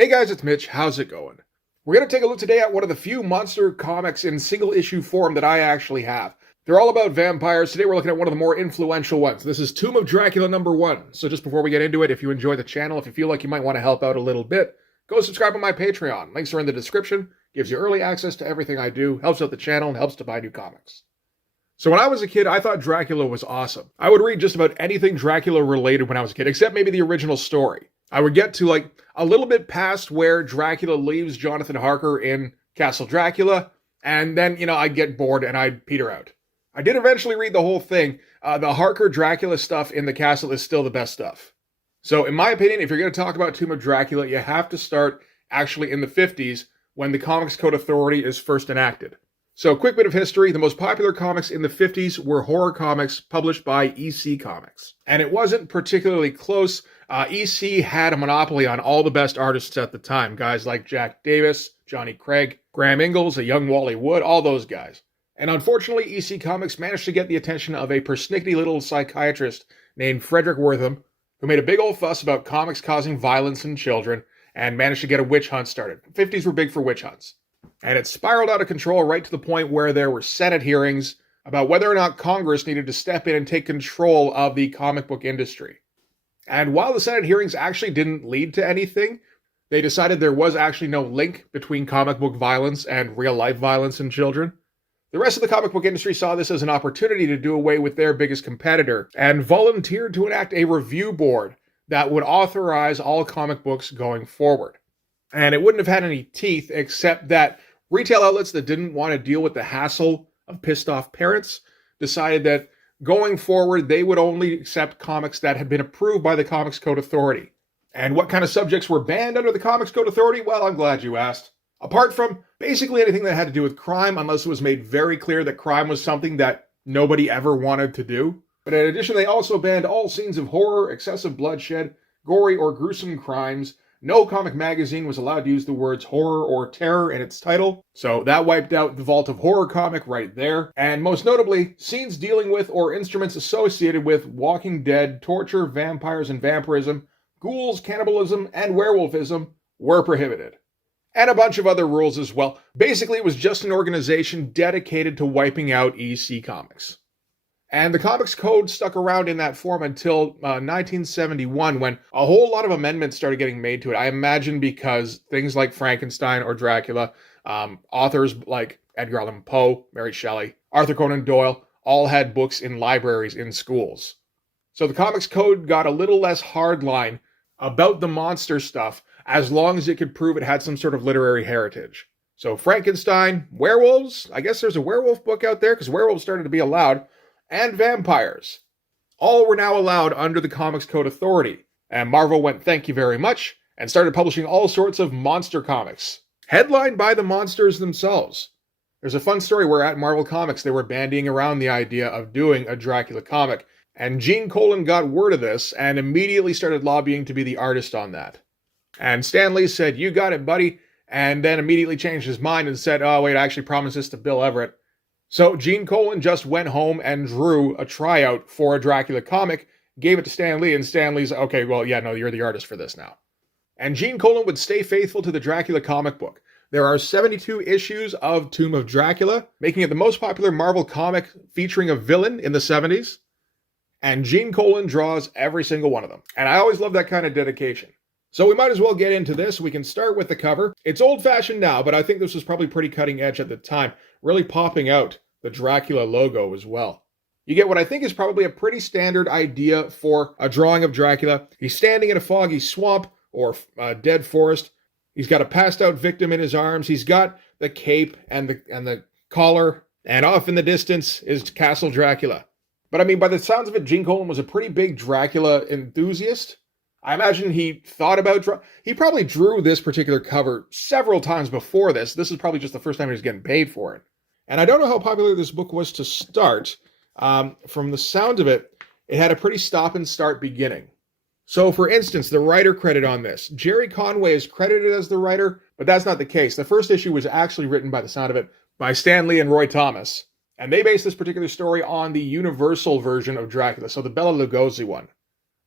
Hey guys, it's Mitch. How's it going? We're going to take a look today at one of the few monster comics in single issue form that I actually have. They're all about vampires. Today we're looking at one of the more influential ones. This is Tomb of Dracula #1. So just before we get into it, if you enjoy the channel, if you feel like you might want to help out a little bit, go subscribe on my Patreon. Links are in the description. Gives you early access to everything I do, helps out the channel, and helps to buy new comics. So when I was a kid, I thought Dracula was awesome. I would read just about anything Dracula related when I was a kid, except maybe the original story. I would get to a little bit past where Dracula leaves Jonathan Harker in Castle Dracula, and then, I'd get bored and I'd peter out. I did eventually read the whole thing. The Harker Dracula stuff in the castle is still the best stuff. So in my opinion, if you're going to talk about Tomb of Dracula, you have to start actually in the 50s when the Comics Code Authority is first enacted. So, quick bit of history. The most popular comics in the 50s were horror comics published by EC Comics. And it wasn't particularly close. EC had a monopoly on all the best artists at the time. Guys like Jack Davis, Johnny Craig, Graham Ingalls, a young Wally Wood, all those guys. And unfortunately, EC Comics managed to get the attention of a persnickety little psychiatrist named Frederick Wortham, who made a big old fuss about comics causing violence in children and managed to get a witch hunt started. The 50s were big for witch hunts. And it spiraled out of control right to the point where there were Senate hearings about whether or not Congress needed to step in and take control of the comic book industry. And while the Senate hearings actually didn't lead to anything, they decided there was actually no link between comic book violence and real-life violence in children. The rest of the comic book industry saw this as an opportunity to do away with their biggest competitor and volunteered to enact a review board that would authorize all comic books going forward. And it wouldn't have had any teeth except that retail outlets that didn't want to deal with the hassle of pissed off parents decided that going forward, they would only accept comics that had been approved by the Comics Code Authority. And what kind of subjects were banned under the Comics Code Authority? Well, I'm glad you asked. Apart from basically anything that had to do with crime, unless it was made very clear that crime was something that nobody ever wanted to do. But in addition, they also banned all scenes of horror, excessive bloodshed, gory or gruesome crimes. No comic magazine was allowed to use the words horror or terror in its title, so that wiped out the Vault of Horror comic right there. And most notably, scenes dealing with or instruments associated with Walking Dead, torture, vampires and vampirism, ghouls, cannibalism, and werewolfism were prohibited. And a bunch of other rules as well. Basically, it was just an organization dedicated to wiping out EC Comics. And the Comics Code stuck around in that form until 1971, when a whole lot of amendments started getting made to it. I imagine because things like Frankenstein or Dracula, authors like Edgar Allan Poe, Mary Shelley, Arthur Conan Doyle, all had books in libraries in schools. So the Comics Code got a little less hardline about the monster stuff, as long as it could prove it had some sort of literary heritage. So Frankenstein, werewolves, I guess there's a werewolf book out there, because werewolves started to be allowed, and vampires. All were now allowed under the Comics Code Authority. And Marvel went thank you very much and started publishing all sorts of monster comics, headlined by the monsters themselves. There's a fun story where at Marvel Comics they were bandying around the idea of doing a Dracula comic, and Gene Colan got word of this and immediately started lobbying to be the artist on that. And Stan Lee said, "You got it, buddy," and then immediately changed his mind and said, "Oh wait, I actually promised this to Bill Everett." So Gene Colan just went home and drew a tryout for a Dracula comic, gave it to Stan Lee, and Stan Lee's, "Okay, well, yeah, no, you're the artist for this now." And Gene Colan would stay faithful to the Dracula comic book. There are 72 issues of Tomb of Dracula, making it the most popular Marvel comic featuring a villain in the 70s. And Gene Colan draws every single one of them. And I always love that kind of dedication. So we might as well get into this. We can start with the cover. It's old-fashioned now, but I think this was probably pretty cutting edge at the time, really popping out the Dracula logo as well. You get what I think is probably a pretty standard idea for a drawing of Dracula. He's standing in a foggy swamp or a dead forest. He's got a passed-out victim in his arms. He's got the cape and the collar, and off in the distance is Castle Dracula. But I mean, by the sounds of it, Gene Colan was a pretty big Dracula enthusiast. I imagine he thought about... He probably drew this particular cover several times before this. This is probably just the first time he was getting paid for it. And I don't know how popular this book was to start. From the sound of it, it had a pretty stop-and-start beginning. So, for instance, the writer credit on this. Jerry Conway is credited as the writer, but that's not the case. The first issue was actually written, by the sound of it, by Stan Lee and Roy Thomas. And they based this particular story on the Universal version of Dracula, so the Bela Lugosi one.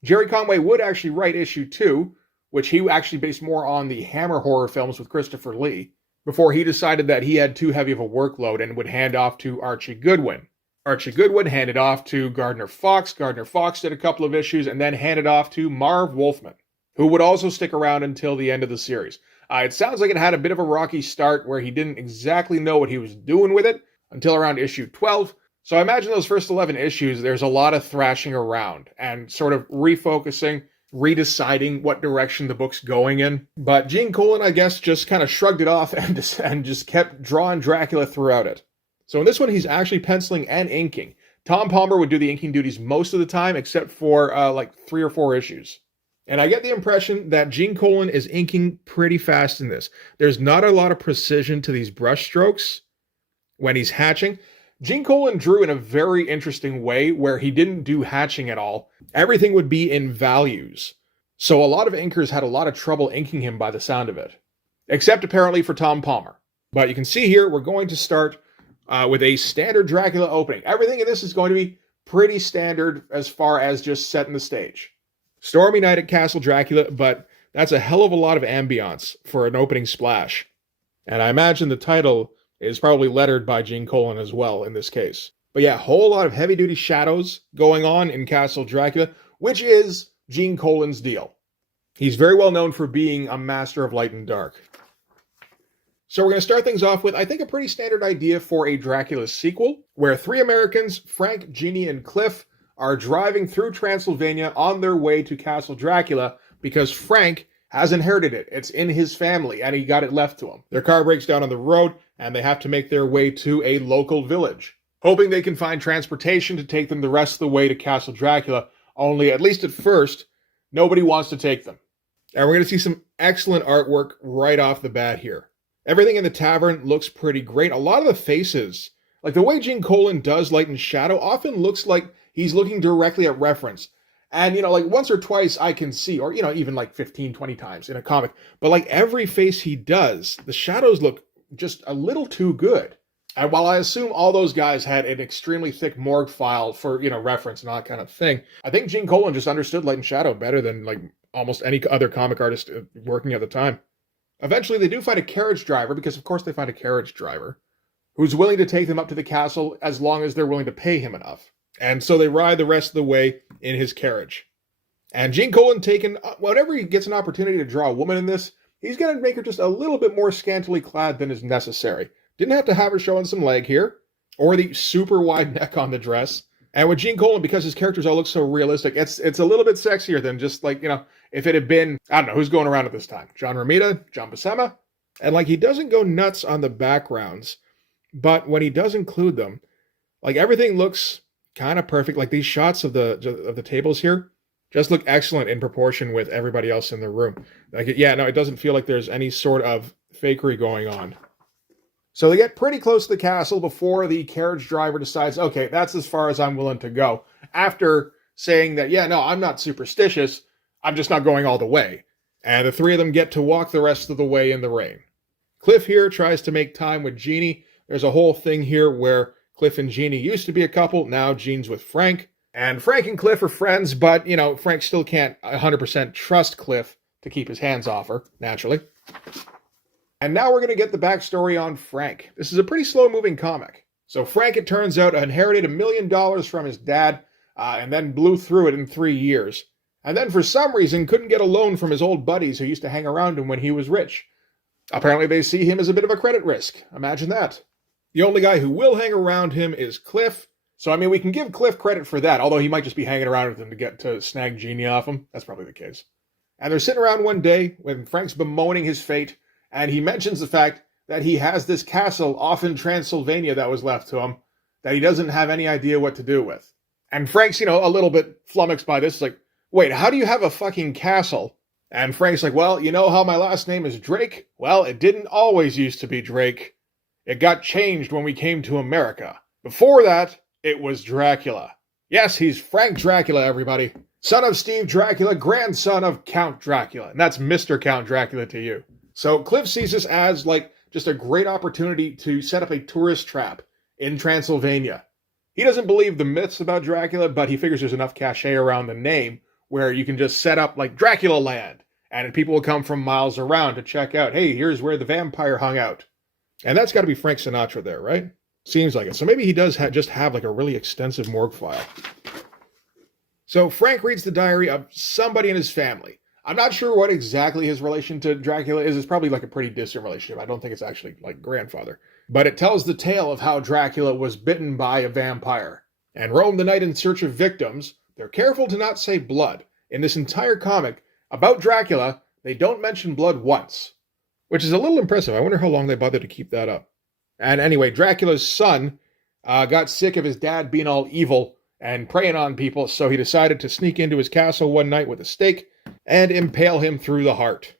Jerry Conway would actually write issue 2, which he actually based more on the Hammer horror films with Christopher Lee, before he decided that he had too heavy of a workload and would hand off to Archie Goodwin. Archie Goodwin handed off to Gardner Fox. Gardner Fox did a couple of issues and then handed off to Marv Wolfman, who would also stick around until the end of the series. It sounds like it had a bit of a rocky start where he didn't exactly know what he was doing with it until around issue 12. So I imagine those first 11 issues, there's a lot of thrashing around and sort of refocusing, redeciding what direction the book's going in. But Gene Colan, I guess, just kind of shrugged it off and just kept drawing Dracula throughout it. So in this one, he's actually penciling and inking. Tom Palmer would do the inking duties most of the time, except for like 3 or 4 issues. And I get the impression that Gene Colan is inking pretty fast in this. There's not a lot of precision to these brush strokes when he's hatching. Gene Colan drew in a very interesting way where he didn't do hatching at all. Everything would be in values. So a lot of inkers had a lot of trouble inking him by the sound of it. Except apparently for Tom Palmer. But you can see here, we're going to start with a standard Dracula opening. Everything in this is going to be pretty standard as far as just setting the stage. Stormy night at Castle Dracula, but that's a hell of a lot of ambiance for an opening splash. And I imagine the title is probably lettered by Gene Colan as well in this case. But yeah, a whole lot of heavy-duty shadows going on in Castle Dracula, which is Gene Colan's deal. He's very well known for being a master of light and dark. So we're going to start things off with, I think, a pretty standard idea for a Dracula sequel, where 3 Americans, Frank, Jeannie, and Cliff, are driving through Transylvania on their way to Castle Dracula because Frank has inherited it. It's in his family, and he got it left to him. Their car breaks down on the road, and they have to make their way to a local village, hoping they can find transportation to take them the rest of the way to Castle Dracula, only, at least at first, nobody wants to take them. And we're going to see some excellent artwork right off the bat here. Everything in the tavern looks pretty great. A lot of the faces, like the way Gene Colan does light and shadow, often looks like he's looking directly at reference. And, like once or twice I can see, or, even like 15, 20 times in a comic. But like every face he does, the shadows look just a little too good. And while I assume all those guys had an extremely thick morgue file for, reference and all that kind of thing, I think Gene Colan just understood light and shadow better than like almost any other comic artist working at the time. Eventually they do find a carriage driver, because of course they find a carriage driver, who's willing to take them up to the castle as long as they're willing to pay him enough. And so they ride the rest of the way in his carriage. And Gene Colan whenever he gets an opportunity to draw a woman in this, he's going to make her just a little bit more scantily clad than is necessary. Didn't have to have her showing some leg here, or the super wide neck on the dress. And with Gene Colan, because his characters all look so realistic, it's a little bit sexier than just like, if it had been, I don't know, who's going around at this time? John Romita, John Buscema? And like, he doesn't go nuts on the backgrounds, but when he does include them, like everything looks kind of perfect. Like these shots of the tables here just look excellent in proportion with everybody else in the room. Like, it doesn't feel like there's any sort of fakery going on. So they get pretty close to the castle before the carriage driver decides, okay, that's as far as I'm willing to go. After saying that, I'm not superstitious, I'm just not going all the way. And the 3 of them get to walk the rest of the way in the rain. Cliff here tries to make time with Jeannie. There's a whole thing here where Cliff and Jeannie used to be a couple, now Jean's with Frank. And Frank and Cliff are friends, but, Frank still can't 100% trust Cliff to keep his hands off her, naturally. And now we're going to get the backstory on Frank. This is a pretty slow-moving comic. So Frank, it turns out, inherited $1 million from his dad, and then blew through it in 3 years. And then for some reason couldn't get a loan from his old buddies who used to hang around him when he was rich. Apparently they see him as a bit of a credit risk. Imagine that. The only guy who will hang around him is Cliff. So, we can give Cliff credit for that, although he might just be hanging around with him to get to snag Jeannie off him. That's probably the case. And they're sitting around one day when Frank's bemoaning his fate, and he mentions the fact that he has this castle off in Transylvania that was left to him that he doesn't have any idea what to do with. And Frank's, a little bit flummoxed by this. It's like, wait, how do you have a fucking castle? And Frank's like, well, you know how my last name is Drake? Well, it didn't always used to be Drake. It got changed when we came to America. Before that, it was Dracula. Yes, he's Frank Dracula, everybody. Son of Steve Dracula, grandson of Count Dracula. And that's Mr. Count Dracula to you. So Cliff sees this as just a great opportunity to set up a tourist trap in Transylvania. He doesn't believe the myths about Dracula, but he figures there's enough cachet around the name where you can just set up like Dracula Land And people will come from miles around to check out, hey, here's where the vampire hung out. And that's got to be Frank Sinatra there, right? Seems like it. So maybe he does just have like a really extensive morgue file. So Frank reads the diary of somebody in his family. I'm not sure what exactly his relation to Dracula is. It's probably like a pretty distant relationship. I don't think it's actually like grandfather. But it tells the tale of how Dracula was bitten by a vampire and roamed the night in search of victims. They're careful to not say blood. In this entire comic about Dracula, they don't mention blood once, which is a little impressive. I wonder how long they bothered to keep that up. And anyway, Dracula's son got sick of his dad being all evil and preying on people, so he decided to sneak into his castle one night with a stake and impale him through the heart.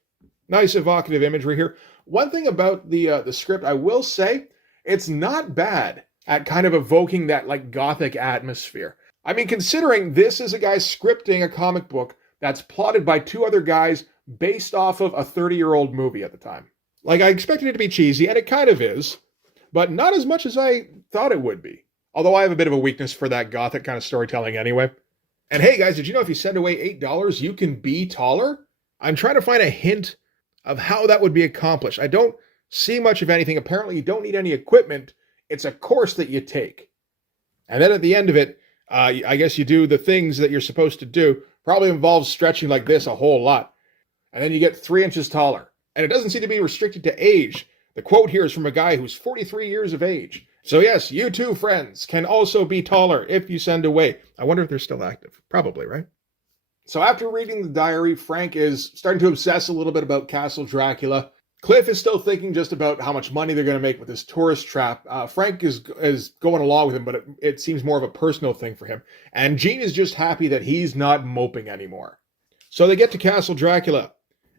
Nice evocative imagery here. One thing about the script, I will say, it's not bad at kind of evoking that like gothic atmosphere. I mean, considering this is a guy scripting a comic book that's plotted by two other guys based off of a 30-year-old movie at the time. Like, I expected it to be cheesy, and it kind of is, but not as much as I thought it would be. Although I have a bit of a weakness for that gothic kind of storytelling anyway. And hey guys, did you know if you send away $8, you can be taller? I'm trying to find a hint of how that would be accomplished. I don't see much of anything. Apparently you don't need any equipment. It's a course that you take. And then at the end of it, I guess you do the things that you're supposed to do. Probably involves stretching like this a whole lot. And then you get 3 inches taller. And it doesn't seem to be restricted to age. The quote here is from a guy who's 43 years of age. So yes, you too, friends, can also be taller if you send away. I wonder if they're still active. Probably, right? So after reading the diary, Frank is starting to obsess a little bit about Castle Dracula. Cliff is still thinking just about how much money they're going to make with this tourist trap. Frank is going along with him, but it seems more of a personal thing for him. And Jean is just happy that he's not moping anymore. So they get to Castle Dracula,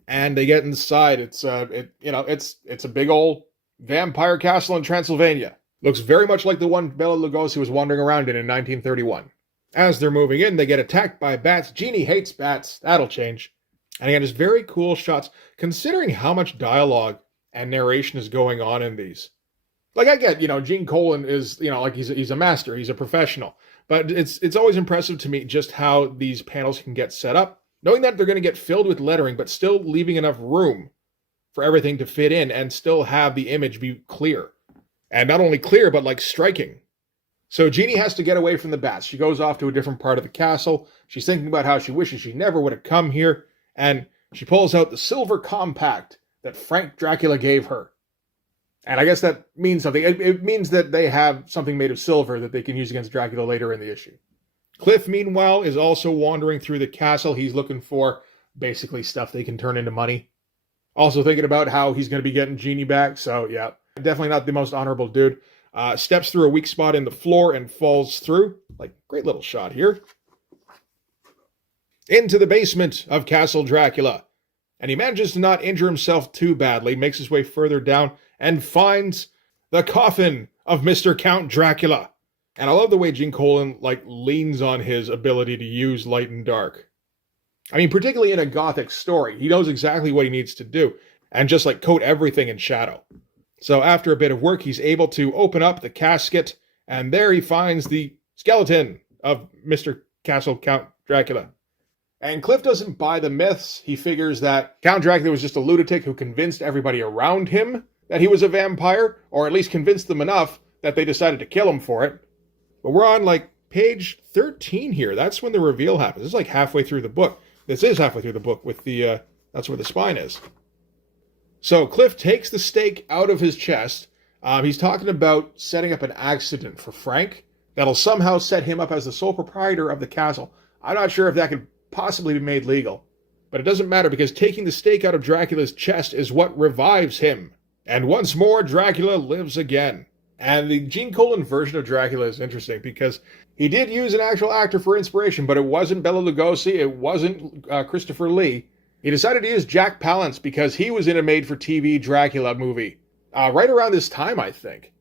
and they get inside. It's a big old vampire castle in Transylvania. Looks very much like the one Bela Lugosi was wandering around in 1931. As they're moving in, they get attacked by bats. Jeannie hates bats. That'll change. And again, just very cool shots, considering how much dialogue and narration is going on in these. Like, I get, Gene Colan is, like he's a master, he's a professional. But it's always impressive to me just how these panels can get set up, knowing that they're going to get filled with lettering, but still leaving enough room for everything to fit in and still have the image be clear. And not only clear, but like striking. So Jeannie has to get away from the bats. She goes off to a different part of the castle. She's thinking about how she wishes she never would have come here. And she pulls out the silver compact that Frank Dracula gave her. And I guess that means something. It means that they have something made of silver that they can use against Dracula later in the issue. Cliff, meanwhile, is also wandering through the castle. He's looking for basically stuff they can turn into money. Also thinking about how he's going to be getting Jeannie back. So yeah, definitely not the most honorable dude. Steps through a weak spot in the floor and falls through. Like, great little shot here. Into the basement of Castle Dracula. And he manages to not injure himself too badly, makes his way further down, and finds the coffin of Mr. Count Dracula. And I love the way Gene Colan, leans on his ability to use light and dark. I mean, particularly in a gothic story, he knows exactly what he needs to do, and just, coat everything in shadow. So after a bit of work, he's able to open up the casket, and there he finds the skeleton of Mr. Count Dracula. And Cliff doesn't buy the myths. He figures that Count Dracula was just a lunatic who convinced everybody around him that he was a vampire, or at least convinced them enough that they decided to kill him for it. But we're on, page 13 here. That's when the reveal happens. This is, halfway through the book. This is halfway through the book with the, that's where the spine is. So Cliff takes the stake out of his chest. He's talking about setting up an accident for Frank that'll somehow set him up as the sole proprietor of the castle. I'm not sure if that could possibly be made legal, but it doesn't matter because taking the stake out of Dracula's chest is what revives him. And once more, Dracula lives again. And the Gene Colan version of Dracula is interesting because he did use an actual actor for inspiration, but it wasn't Bela Lugosi, it wasn't Christopher Lee. He decided to use Jack Palance because he was in a made-for-TV Dracula movie right around this time, I think.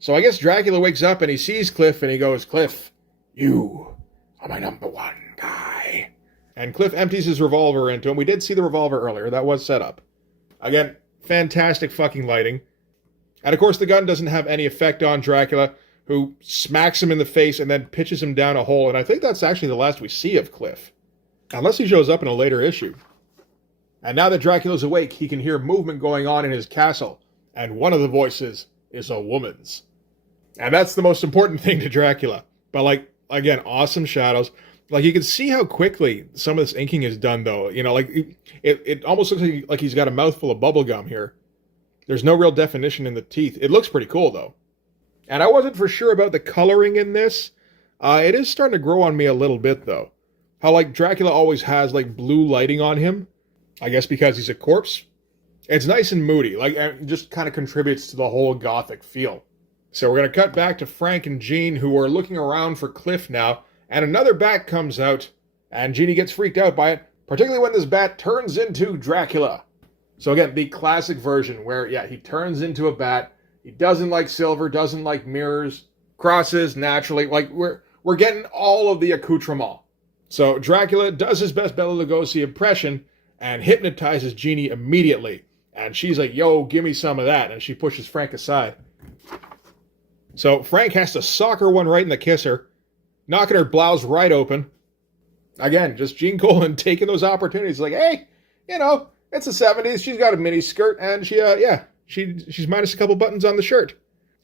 So I guess Dracula wakes up and he sees Cliff and he goes, "Cliff, you are my number one guy." And Cliff empties his revolver into him. We did see the revolver earlier. That was set up. Again, fantastic fucking lighting. And of course, the gun doesn't have any effect on Dracula, who smacks him in the face and then pitches him down a hole. And I think that's actually the last we see of Cliff. Unless he shows up in a later issue. And now that Dracula's awake, he can hear movement going on in his castle. And one of the voices is a woman's. And that's the most important thing to Dracula. But like, again, awesome shadows. Like, you can see how quickly some of this inking is done, though. You know, like, it almost looks like he's got a mouthful of bubble gum here. There's no real definition in the teeth. It looks pretty cool, though. And I wasn't for sure about the coloring in this. It is starting to grow on me a little bit, though. How, like, Dracula always has, like, blue lighting on him. I guess because he's a corpse. It's nice and moody. Like, it just kind of contributes to the whole gothic feel. So we're going to cut back to Frank and Jean, who are looking around for Cliff now. And another bat comes out. And Jeannie gets freaked out by it. Particularly when this bat turns into Dracula. So again, the classic version where, yeah, he turns into a bat. He doesn't like silver, doesn't like mirrors, crosses naturally. Like, we're getting all of the accoutrement. So Dracula does his best Bela Lugosi impression and hypnotizes Jeannie immediately. And she's like, yo, give me some of that. And she pushes Frank aside. So Frank has to sock her one right in the kisser, knocking her blouse right open. Again, just Gene Colan taking those opportunities. Like, hey, you know, it's the 70s. She's got a mini skirt, and she's minus a couple buttons on the shirt.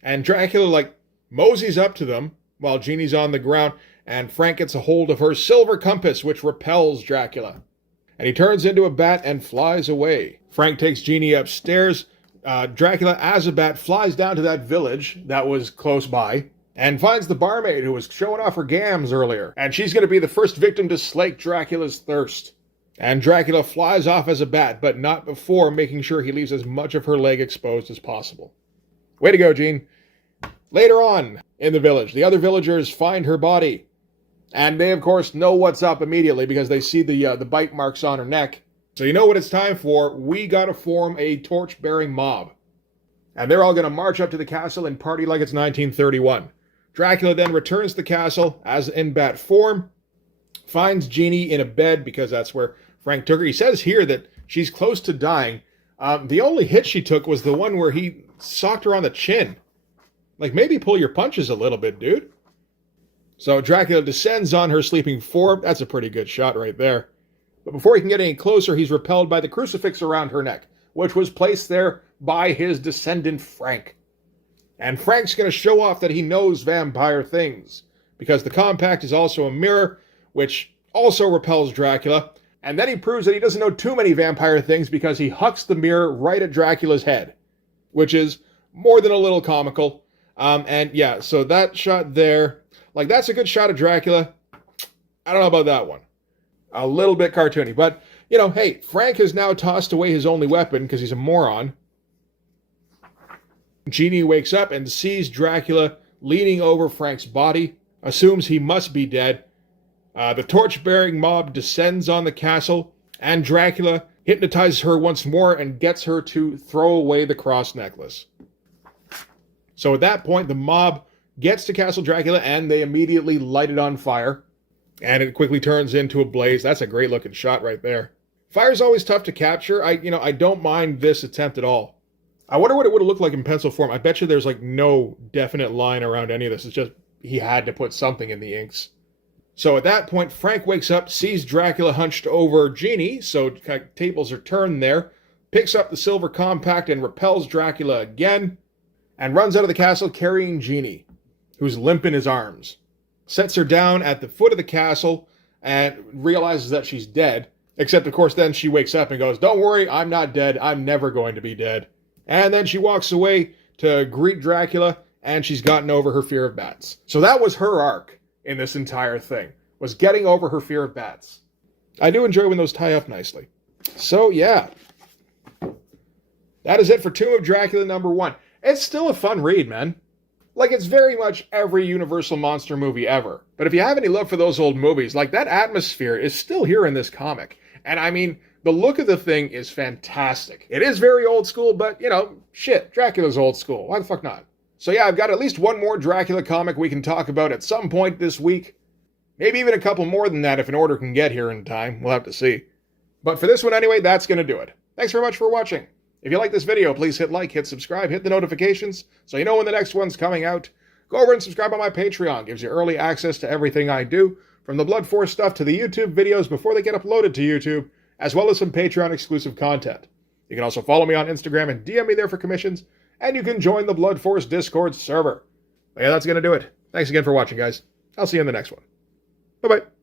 And Dracula, like, moseys up to them while Jeannie's on the ground, and Frank gets a hold of her silver compass, which repels Dracula. And he turns into a bat and flies away. Frank takes Jeannie upstairs. Dracula, as a bat, flies down to that village that was close by and finds the barmaid who was showing off her gams earlier. And she's going to be the first victim to slake Dracula's thirst. And Dracula flies off as a bat, but not before making sure he leaves as much of her leg exposed as possible. Way to go, Jean. Later on in the village, the other villagers find her body. And they, of course, know what's up immediately because they see the bite marks on her neck. So you know what it's time for. We got to form a torch-bearing mob. And they're all going to march up to the castle and party like it's 1931. Dracula then returns to the castle as in bat form, finds Jeannie in a bed because that's where Frank took her. He says here that she's close to dying. The only hit she took was the one where he socked her on the chin. Like, maybe pull your punches a little bit, dude. So Dracula descends on her sleeping form. That's a pretty good shot right there. But before he can get any closer, he's repelled by the crucifix around her neck, which was placed there by his descendant Frank. And Frank's going to show off that he knows vampire things, because the compact is also a mirror, which also repels Dracula. And then he proves that he doesn't know too many vampire things because he hucks the mirror right at Dracula's head, which is more than a little comical. And yeah, so that shot there, like, that's a good shot of Dracula. I don't know about that one. A little bit cartoony, but, you know, hey, Frank has now tossed away his only weapon because he's a moron. Jeannie wakes up and sees Dracula leaning over Frank's body, assumes he must be dead. The torch-bearing mob descends on the castle, and Dracula hypnotizes her once more and gets her to throw away the cross necklace. So at that point, the mob gets to Castle Dracula, and they immediately light it on fire. And it quickly turns into a blaze. That's a great looking shot right there. Fire's always tough to capture. I don't mind this attempt at all. I wonder what it would have looked like in pencil form. I bet you there's like no definite line around any of this. It's just he had to put something in the inks. So at that point, Frank wakes up, sees Dracula hunched over Jeannie, so tables are turned there, picks up the silver compact and repels Dracula again, and runs out of the castle carrying Jeannie, who's limp in his arms. Sets her down at the foot of the castle and realizes that she's dead. Except, of course, then she wakes up and goes, don't worry, I'm not dead. I'm never going to be dead. And then she walks away to greet Dracula, and she's gotten over her fear of bats. So that was her arc in this entire thing, was getting over her fear of bats. I do enjoy when those tie up nicely. So, yeah. That is it for Tomb of Dracula #1. It's still a fun read, man. Like, it's very much every Universal monster movie ever. But if you have any love for those old movies, like, that atmosphere is still here in this comic. And I mean, the look of the thing is fantastic. It is very old school, but, you know, shit, Dracula's old school. Why the fuck not? So yeah, I've got at least one more Dracula comic we can talk about at some point this week. Maybe even a couple more than that if an order can get here in time. We'll have to see. But for this one anyway, that's going to do it. Thanks very much for watching. If you like this video, please hit like, hit subscribe, hit the notifications so you know when the next one's coming out. Go over and subscribe on my Patreon. Gives you early access to everything I do, from the Blood Force stuff to the YouTube videos before they get uploaded to YouTube, as well as some Patreon exclusive content. You can also follow me on Instagram and DM me there for commissions, and you can join the Blood Force Discord server. But yeah, that's going to do it. Thanks again for watching, guys. I'll see you in the next one. Bye-bye.